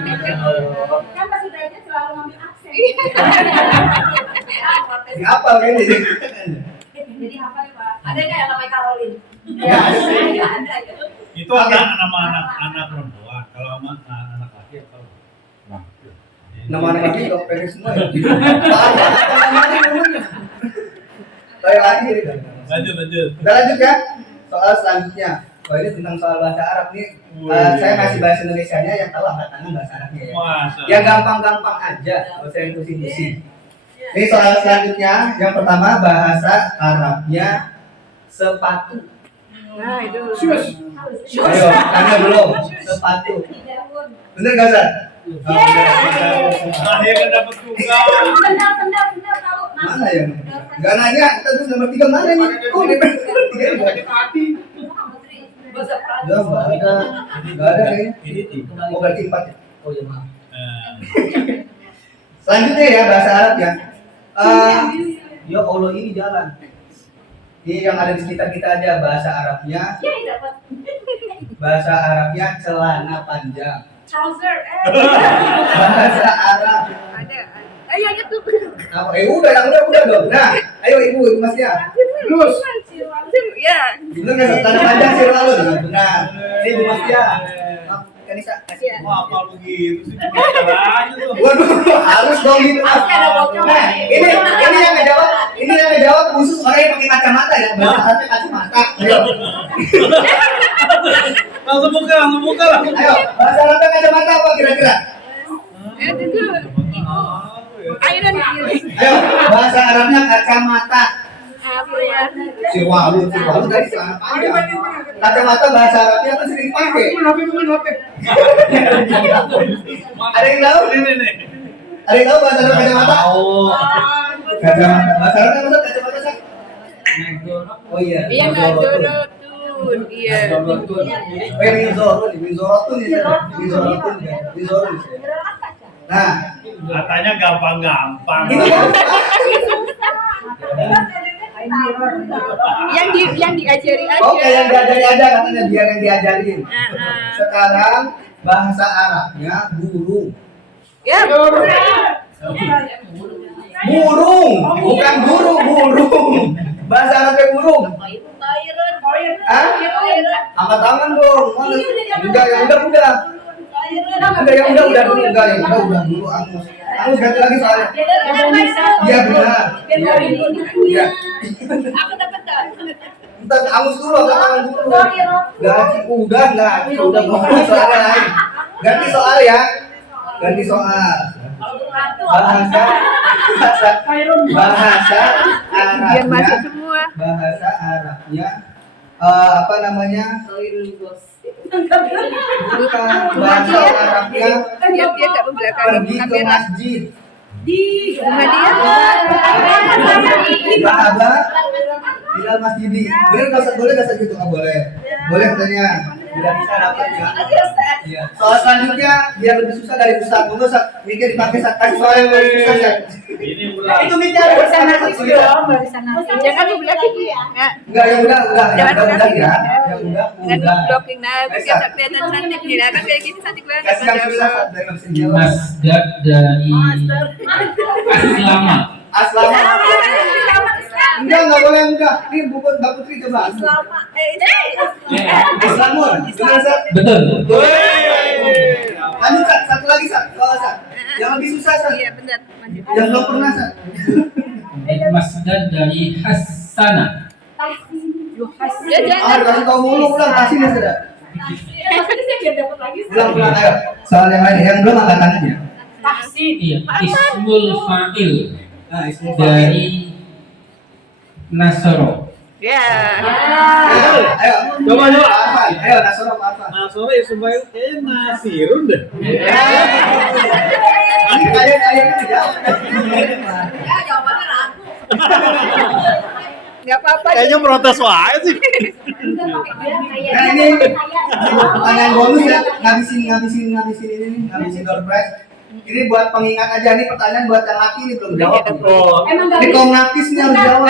Kan Pak Sudrajat selalu ngambil absen. Ini apa ini? Jadi apa nih Pak? Ada nggak yang namanya Caroline? Ya, Ada. Itu ada nama anak perempuan. Kalau anak laki atau nama anak laki juga pendek semua ya. Saya lagi. lanjut. Kita lanjut ya. Soal selanjutnya. Oh ini tentang soal bahasa Arab nih. Saya kasih bahasa Indonesianya yang tahu angkat tangan bahasa Arabnya ya. Yang gampang-gampang aja, nggak usah yang pusing-pusing. Ini soal selanjutnya. Yang pertama bahasa Arabnya sepatu. Nah, itu. Ayo, karena belum sepatu. Bener nggak Ustaz? Akhirnya dapat juga. Sendal tahu. Mana ya? Gak nanya, kita tuh nomor 3 mana nih? Oh, di nomor 3 juga. Ya, nggak ada kayaknya. Oh, berarti 4 ya? Oh ya maaf. Selanjutnya ya, bahasa Arab ya. Ya Allah, ini jalan. Ini yang ada di sekitar kita aja, bahasa Arabnya. Bahasa Arabnya celana panjang. Trouser. Bahasa Arab. Ada. Ayo gitu. Apa? Udah dong. Nah, ayo ibu masnya. Lulus. Ya. Bener nggak? Celana panjang sirwalun. Benar. Ini ibu masnya. Kanisa, kasih. Wah, kalau begitu sih cuma caranya tuh. Waduh, harus dong gitu. Nah, ini yang ngejawab. Ini yang ngejawab khusus orang yang pakai kacamata ya. Bahasa Arabnya kacamata. Ayo. Langsung buka lah. Ayo, bahasa Arabnya kacamata apa kira-kira? Itu. Iron. Ayo, bahasa Arabnya kacamata. Apa ya? Sirwalun tadi celana panjang. Kacamata bahasa Arabnya kan sering dipakai. Ada yang tahu? Ada yang tahu bahasa Arab kacamata? Kacamata. Bahasa Arabnya maksud kacamata sih? Oh iya. Iya, Nazorotun. Iya. Oh ya Mizorotun ya. Nah, Katanya gampang-gampang. itu kan Yang diajari aja. oke yang diajari aja katanya biar yang diajarin. Sekarang bahasa Arabnya burung. Ya. Burung, bukan guru, burung. Bahasa Arabnya burung. Hah? Angkat tangan dong. Udah yang udah. Udah yang udah dulu enggak yang udah dulu Angus ganti lagi soalnya. Iya benar. Iya. Aku dapat dah. Entar Angus dulu angkat tangan dulu. Ganti udah ngomong soalnya lain. Ganti soal ya. Ganti soal. Bahasa Biar masuk Arabnya. semua. Bahasa Arabnya apa namanya? Bukan bahasa Arabnya Dia enggak membelakangi pergi ke kamera. masjid. Muhammadiyah. Bahaba Bilal Masjidi. Bener nggak usah boleh nggak gitu nggak boleh. Boleh katanya. Tidak bisa dapat ya. Iya. Soal selanjutnya biar lebih susah dari Ustaz. Nggak usah mikir dipakai kasih soal yang lebih susah ya. Ini udah. Itu mikir ada Bisa nanti dong, bisa nanti. Jangan membelakangi ya. Enggak yang udah Jangan ya. membelakangi. Yang Jangan udah. blocking nah, biar kelihatan cantik nih. Nah, kan kayak gini cantik banget. Kasih yang susah dari nggak bisa jawab. Masdar dari Aslama. Aslama. Enggak boleh enggak. Ini buku Mbak Putri coba. Islamun. Benar Sat? Betul. Lanjut Sat, satu lagi Sat. Soal Sat. Yang lebih susah Sat. Iya, benar. Yang belum pernah Sat. Masdar dari Hasana. Ya jangan. Kasih tahu mulu ulang kasih nih sudah. Biar dapat lagi. Ulang ayo. Soal yang lain yang belum angkat tangannya. Iya, Ismul Fa'il Nah, ismu dari Nasoro. Ya. Ayo. Coba. Apa? Ayo Nasoro apa? Nah, sore supaya Nasirun deh. Kalian jawab. Ya, jawabannya ragu. Enggak apa-apa. Kayaknya protes wae sih. Nah ini pertanyaan bonus ya, ngabisin ini nih, ngabisin door prize. Ini buat pengingat aja, nih pertanyaan buat yang laki nih belum jawab. Ini kongnatis nih harus jawab.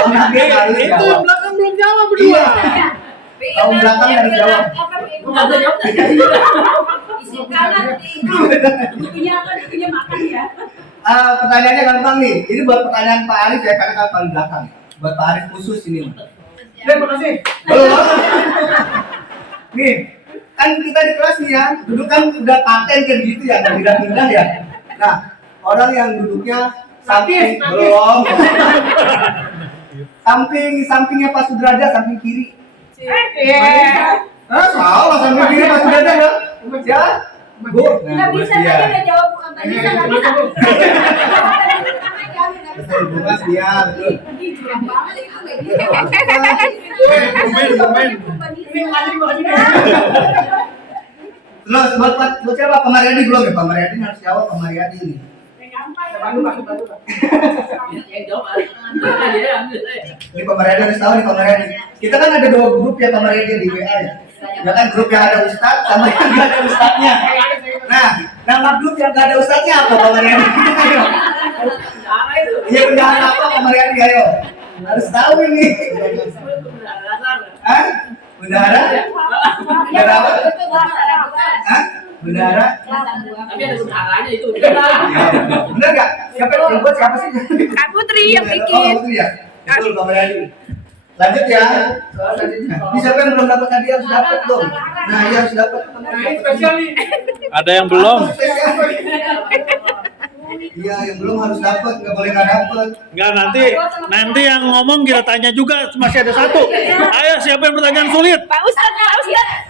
Kongnatis harus Itu jawab. belakang belum jawab berdua. Tahun belakang harus jawab. Isi kanan dudunya makan ya. Pertanyaannya gampang nih. Ini buat pertanyaan Pak Arif ya, karena kan paling belakang. Buat Pak Arif khusus ini. Terima kasih. Belum. Nih, kan kita di kelas nih ya, duduk kan udah paten kan gitu ya, nggak pindah-pindah ya. Nah, orang yang duduknya samping belum. Sampingnya Pak Sudrajat, samping kiri. Salah samping kiri Pak Sudrajat ya. Ya. Bu, Nggak bisa, tadi udah jawab bukan tadi bisa, nggak bisa. betul, Bu Mas dia, betul. Terus buat siapa? Pak Mariadi belum ya? Pak Mariadi harus jawab, Pak Mariadi nih. Ini Pak Mariadi harus tahu nih Pak Mariadi. Kita kan ada 2 grup ya Pak Mariadi di WA ya. Ya kan grup yang ada ustadz sama yang nggak ada ustadznya. Nah, nama grup yang nggak ada ustadznya apa Pak Mariadi? Iya bendahara apa Pak Mariadi ayo? Harus tahu ini. Hah? Bendahara? Bendahara apa? Hah? Bendahara? Tapi ada bendaharanya itu. Bener nggak? Siapa yang buat siapa sih? Kak Putri yang Oh, bikin. Putri ya? Betul Pak Mariadi. Lanjut ya. Soal selanjutnya. Ini siapa yang belum dapat hadiah harus dapat dong. Nah, iya harus dapat. Ada yang belum? Iya, yang belum harus dapat, nggak boleh nggak dapat. Enggak, nanti yang ngomong kita tanya juga, masih ada 1. Ayo, siapa yang pertanyaan sulit? Pak Ustadz,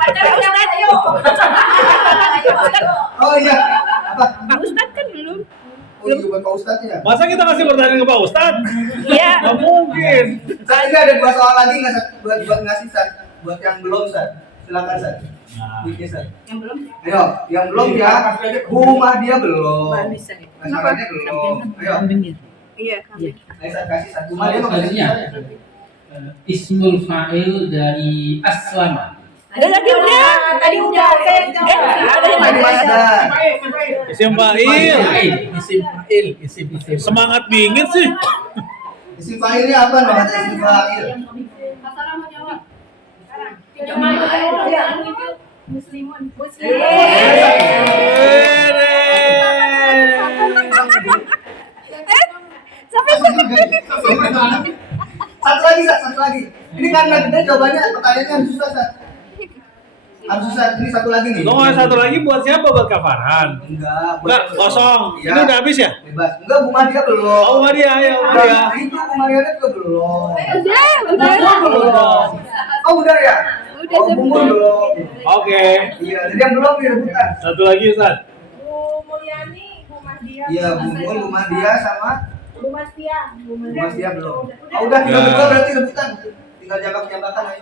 Pak Ustadz. Oh iya, apa? Pak Ustadz kan belum. Oh iya buat Pak Ustadz ya. Masa kita kasih pertanyaan ke Pak Ustadz? Iya. Nggak mungkin. Saat ini ada 2 soal lagi nggak Sat? Buat ngasih Sat, buat yang belum Sat. Silakan Sat. Wiki Sat. Yang belum? Ayo, yang belum ya. Bu Mahdia belum. Masalahnya belum. Ayo. Iya. Ayo Sat kasih Sat. Bu Mahdia mau kasih. Selanjutnya ismul fa'il dari aslama. Tadi udah. Tadi udah. Tadi Mas ada. Isim fa'il. Isim Semangat bingit sih. Isim fa'ilnya apa namanya isim fa'il? Pasara mau jawab. Muslimun. Satu lagi. Ini karena gede jawabannya pertanyaannya harus susah Sat. Harus susah. Ini satu lagi nih. Lo mau 1 lagi buat siapa? Buat Kak Farhan? Enggak, kosong. Iya. Ini udah habis ya? Bebas. Enggak, Bu Mahdia belum. Oh, Madia, ayo Madia. Itu Bu Mahdia juga belum. Udah. Oh, udah ya? Udah Oh, Bumbu belum. Oke. Iya, jadi yang belum nih rebutan. 1 lagi Ustaz. Bu Mulyani, Bu Mahdia. Iya, Bu Mahdia sama Bu Mastia. Bu Mahdia belum. Oh, udah tinggal berdua berarti rebutan. Tinggal jambak-jambakan aja.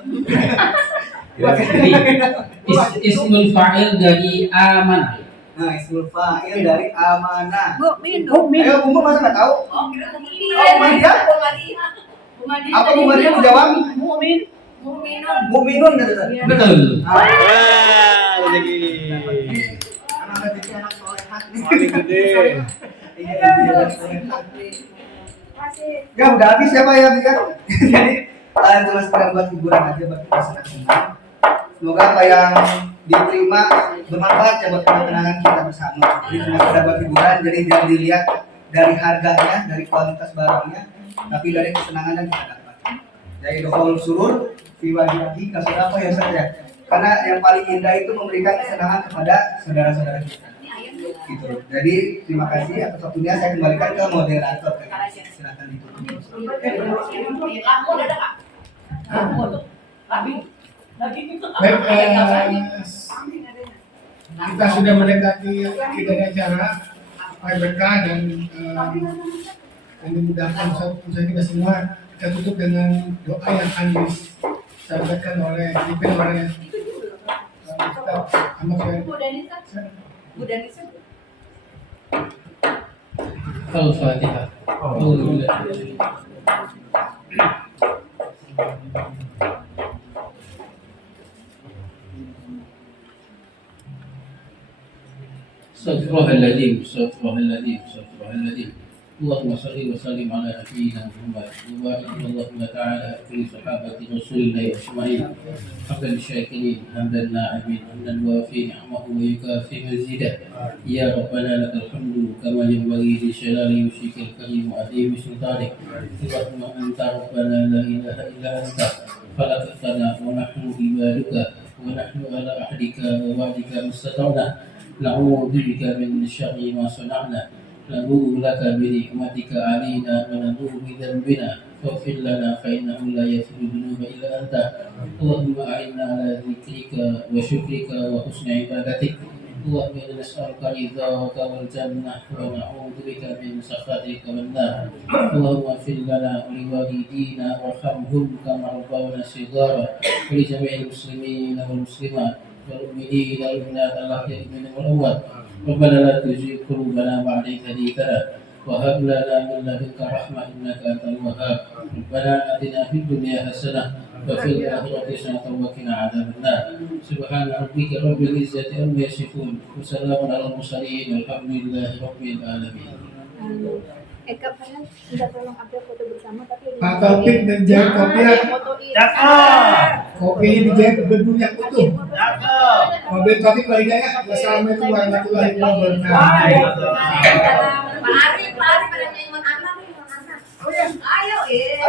Ismul fa'il dari amanah. Nah, ismul fa'il dari amanah. Bu, minum. Ayo, Bumbu masa nggak tahu? Oh, Bu Mahdia? Apa Bu Mahdia mau jawab? Mu'minun kata tadi. Betul. Wah, lagi. Anak rezeki anak solehat nih. Paling gede. Iya, anak solehat. Ya udah habis ya Pak ya. Jadi cuma sekedar buat hiburan aja buat kita senang-senang. Semoga apa yang diterima bermanfaat ya buat kenangan kita bersama. Jadi cuma sekedar buat hiburan, jadi jangan dilihat dari harganya, dari kualitas barangnya, tapi dari kesenangan yang kita dapat. Dari dohol surur, fiwadihi kasur apa ya saya? Karena yang paling indah itu memberikan kesenangan kepada saudara-saudara kita. Gitu. Jadi terima kasih atas waktunya, saya kembalikan ke moderator. Silakan ditutup. Baik, kita sudah mendekati akhir dari acara PBK dan dimudahkan usaha kita semua. Kita tutup dengan doa yang akan disampaikan dipimpin oleh Ustaz Ahmad Syarif. Al-Fatihah. الله العظيم استغفر الله العظيم استغفر الله العظيم. اللهم صل وسلم على نبينا محمد وبارك اللهم تعالى في صحابة رسول الله أجمعين. حمدا للشاكرين حمدا الناعمين حمدا وافي نعمه ويكافي مزيدا. يا ربنا لك الحمد كما ينبغي لجلال وجهك الكريم وعظيم سلطانك. اللهم أنت ربنا لا إله إلا أنت خلقتنا ونحن عبادك ونحن على عهدك ووعدك ما استطعنا. نعوذ بك من شر ما صنعنا. نبوء لك بنعمتك علينا ونبوء بذنبنا فاغفر لنا فإنه لا يغفر الذنوب إلا أنت. اللهم أعنا على ذكرك وشكرك وحسن عبادتك. اللهم إنا نسألك رضاك والجنة ونعوذ بك من سخطك والنار. اللهم اغفر لنا ولوالدينا وارحمهم كما ربونا صغارا ولجميع المسلمين والمسلمات والمؤمنين والمؤمنات الأحياء منهم والأموات. ربنا لا تزغ قلوبنا بعد إذ هديتنا وهب لنا من لدنك رحمة إنك أنت الوهاب. ربنا آتنا في الدنيا حسنة وفي الآخرة حسنة وقنا عذاب النار. سبحان ربك رب العزة عما يصفون وسلام على المرسلين والحمد لله رب العالمين. Kak Farhan, minta tolong upload foto bersama tapi Pak Taufik dan Jaya Kopiah. Kopi dijahit berdua yang utuh. Mobil Taufik lagi ya. Wassalamualaikum warahmatullahi wabarakatuh. Pak Ari pada nyanyi Mon Ana nih, Mon Ana. Oh ya, ayo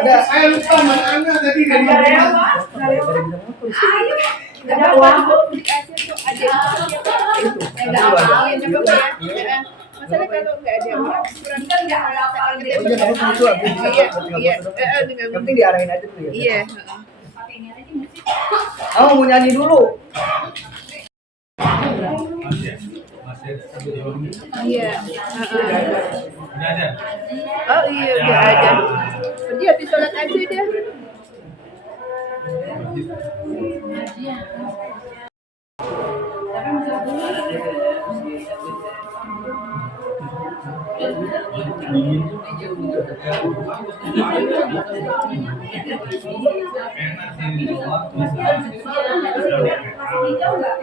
Ada saya lupa mana tadi dari mana. Ayo. ada uang dikasih tuh ada nggak mau yang coba ya. Masalah kalau nggak ada uang kurang kan nggak ada Yang penting diarahin aja tuh ya. Iya. Kamu mau nyanyi dulu. Iya. Oh iya udah ada. Dia habis sholat aja dia.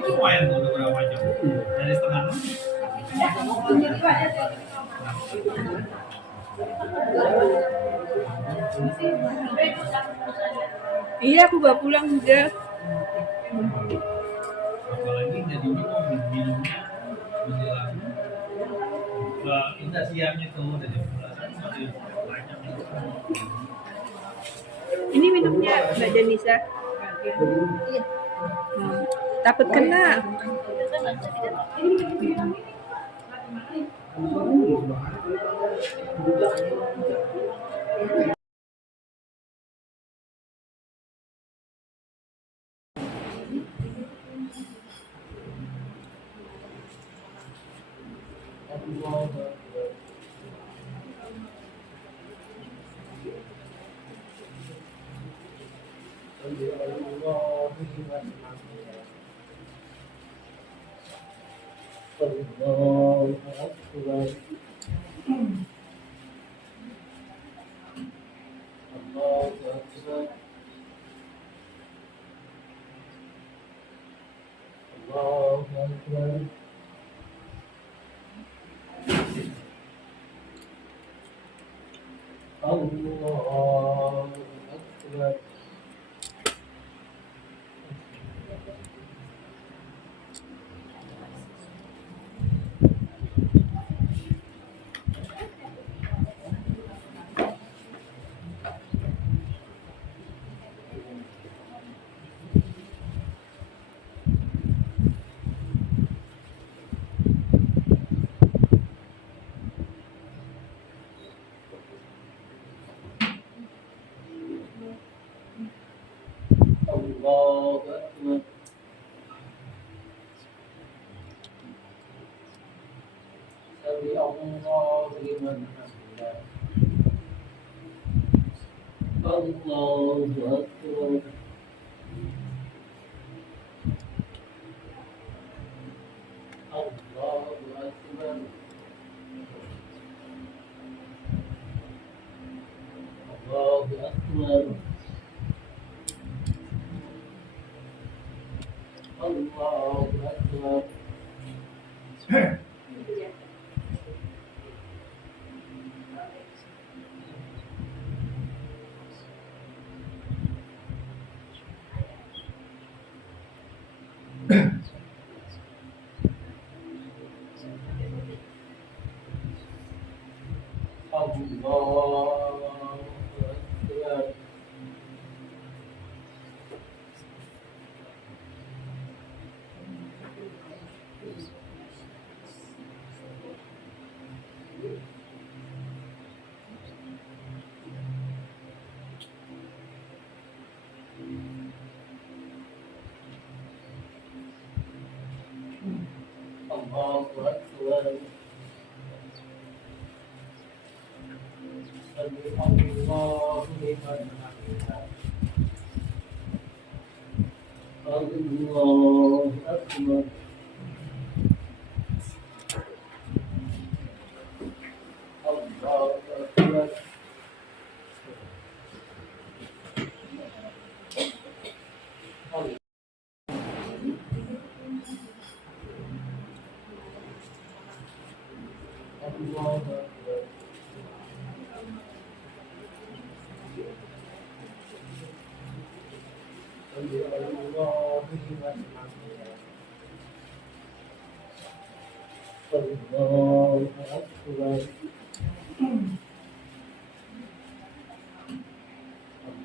Lumayan tuh beberapa jam dari setengah 6. Iya aku bawa pulang juga. Apalagi jadi minumnya menjelang kita siangnya tuh udah jam 11 masih banyak. Ini minumnya Mbak Janisa. Iya. Takut kena. Allahu Akbar. Sami Allahu liman hamidah. Allahu Akbar. Allahu Akbar. Allahu Akbar. Allahu liman hamidah. Allahu Akbar. Allahu Akbar.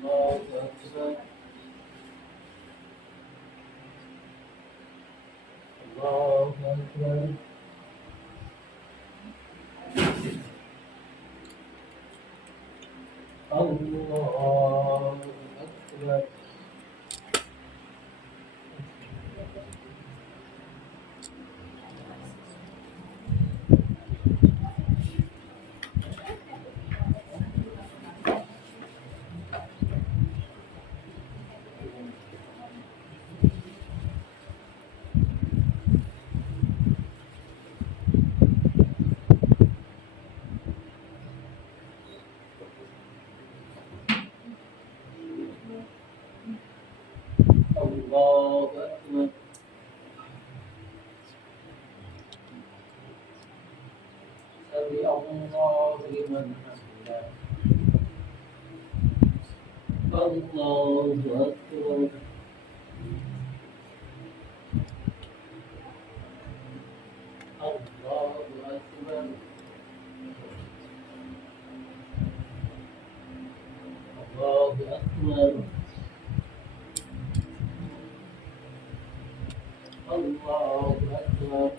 Allahu Akbar. Allahu Akbar. Allahu Akbar. Sami Allahu liman hamidah. Allahu Akbar. Allahu Akbar. Allahu Akbar. Allahu Akbar. Allahu Akbar.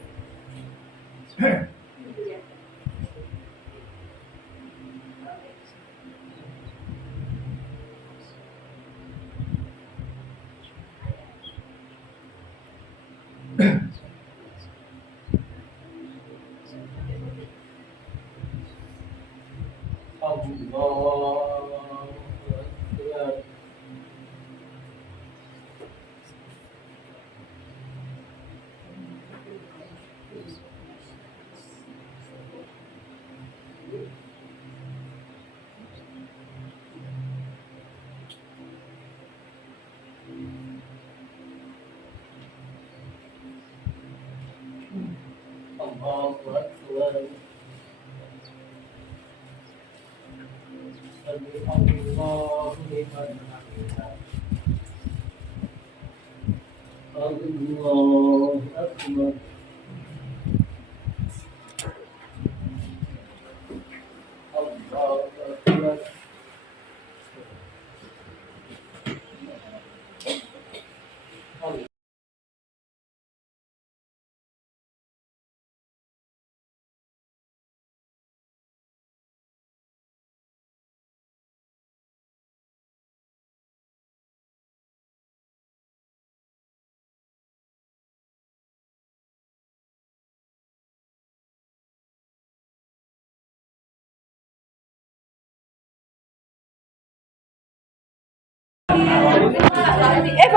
Allahu Akbar. Sami Allahu liman hamidah. Allahu Akbar. Allahu Akbar.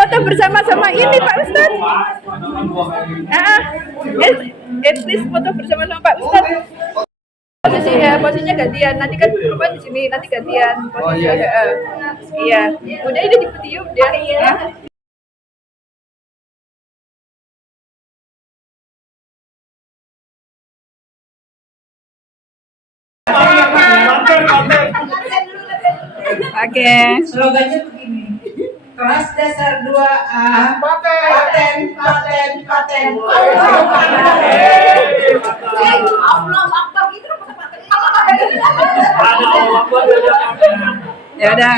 Foto bersama-sama ini Pak Ustadz. Please foto bersama-sama Pak Ustadz. Posisinya gantian. Nanti kan perempuan di sini, nanti gantian posisinya. Iya. Udah ini di video udah. Ya. Oke. Slogannya begini. Kelas dasar 2A paten. Ya udah.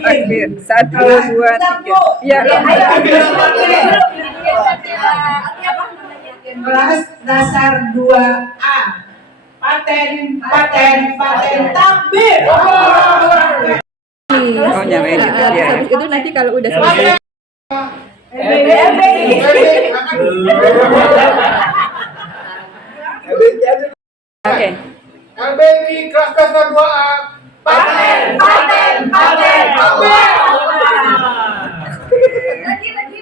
Takbir. 1, 2, 3. Ya. Kelas dasar 2A paten takbir. Oh, nyamain gitu ya. Habis itu nanti kalau udah selesai LBI kelas dasar 2A. Paten.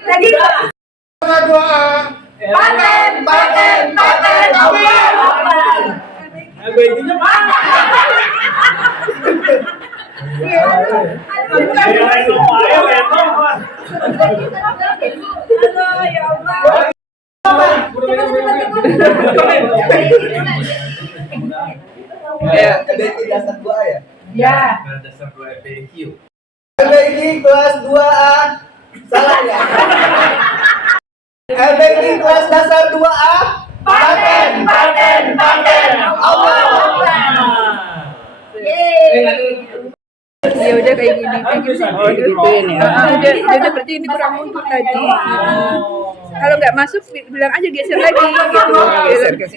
Lagi. Dasar 2A. Paten. LBG-nya mana? Aduh, ya Allah. LBI dasar 2A ya? Ya. Dasar 2 FPQ. LBI kelas 2A. Salah ya? LBI kelas dasar 2A. Paten. Allah. Ya udah kayak gini. Oh digituin ya. Udah berarti ini kurang untuk tadi. Kalau nggak masuk bilang aja geser lagi gitu.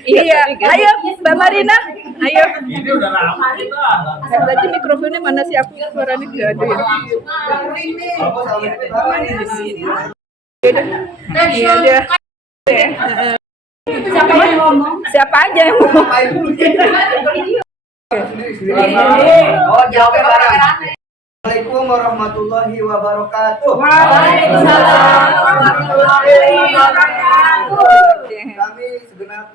Iya. Ayo Mbak Marina. Ayo. Ini udah ramai kita. Berarti mikrofonnya mana sih, aku suaranya nggak ada ya. Iya udah. Siapa aja yang ngomong? Oh, jawabnya bareng. Assalamualaikum warahmatullahi wabarakatuh. Waalaikumsalam warahmatullahi wabarakatuh. Kami segenap.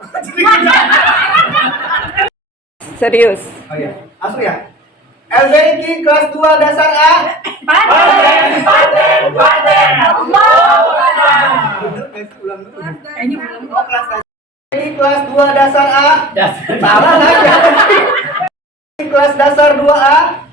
Serius. Oh iya, langsung ya. LBI kelas 2 dasar A. Paten. Bener nggak sih? Ulang dulu. Oh, kelas LBI kelas 2 dasar A. Salah lagi. Kelas dasar 2A.